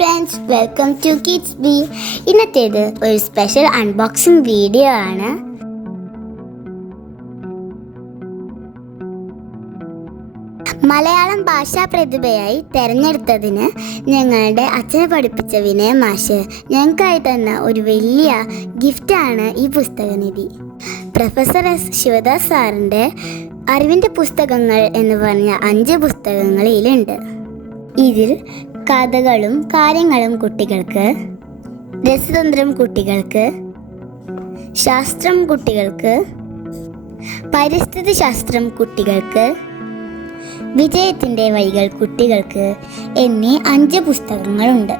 Friends welcome to kids B ഇന്നത്തേത് ഒരു special unboxing video ആണ്. മലയാളം ഭാഷാ പ്രതിഭയായി തെരഞ്ഞെടുത്തതിന് ഞങ്ങളുടെ അച്ഛനെ പഠിപ്പിച്ച വിനയ മാഷ് ഞങ്ങൾക്കായി തന്ന ഒരു വലിയ ഗിഫ്റ്റാണ് ഈ പുസ്തകനിധി. പ്രൊഫസർ എസ് ശിവദാസ് സാറിന്റെ അറിവിന്റെ പുസ്തകങ്ങൾ എന്ന് പറഞ്ഞ അഞ്ച് പുസ്തകങ്ങളിലുണ്ട്. ഇതിൽ കഥകളും കാര്യങ്ങളും കുട്ടികൾക്ക് രസതന്ത്രം കുട്ടികൾക്ക് ശാസ്ത്രം കുട്ടികൾക്ക് പരിസ്ഥിതി ശാസ്ത്രം കുട്ടികൾക്ക് വിജയത്തിന്റെ വഴികൾ കുട്ടികൾക്ക് എന്നീ അഞ്ച് പുസ്തകങ്ങളുണ്ട്.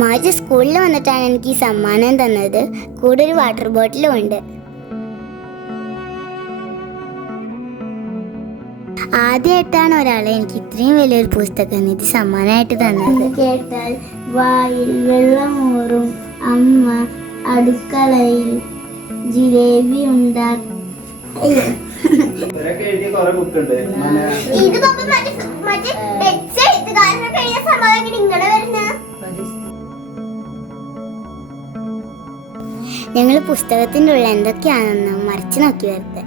മാജ് സ്കൂളിൽ വന്നിട്ടാണ് എനിക്ക് ഈ സമ്മാനം തന്നത്. കൂടെ ഒരു വാട്ടർ ബോട്ടിലും ഉണ്ട്. ആദ്യമായിട്ടാണ് ഒരാളെ എനിക്ക് ഇത്രയും വലിയൊരു പുസ്തകം നിധി സമ്മാനമായിട്ട് തന്നത്. കേട്ടാൽ വായിൽ വെള്ളമൂറും അമ്മ അടുക്കളയിൽ ജിലേബി ഉണ്ടാക്കും. ഇത് മറ്റേ ഞങ്ങൾ പുസ്തകത്തിന്റെ ഉള്ളിൽ എന്തൊക്കെയാണെന്ന് മറിച്ചു നോക്കി വരട്ടെ.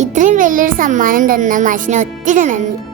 ഇത്രയും വലിയൊരു സമ്മാനം തന്ന മാഷിന് ഒത്തിരി നന്ദി.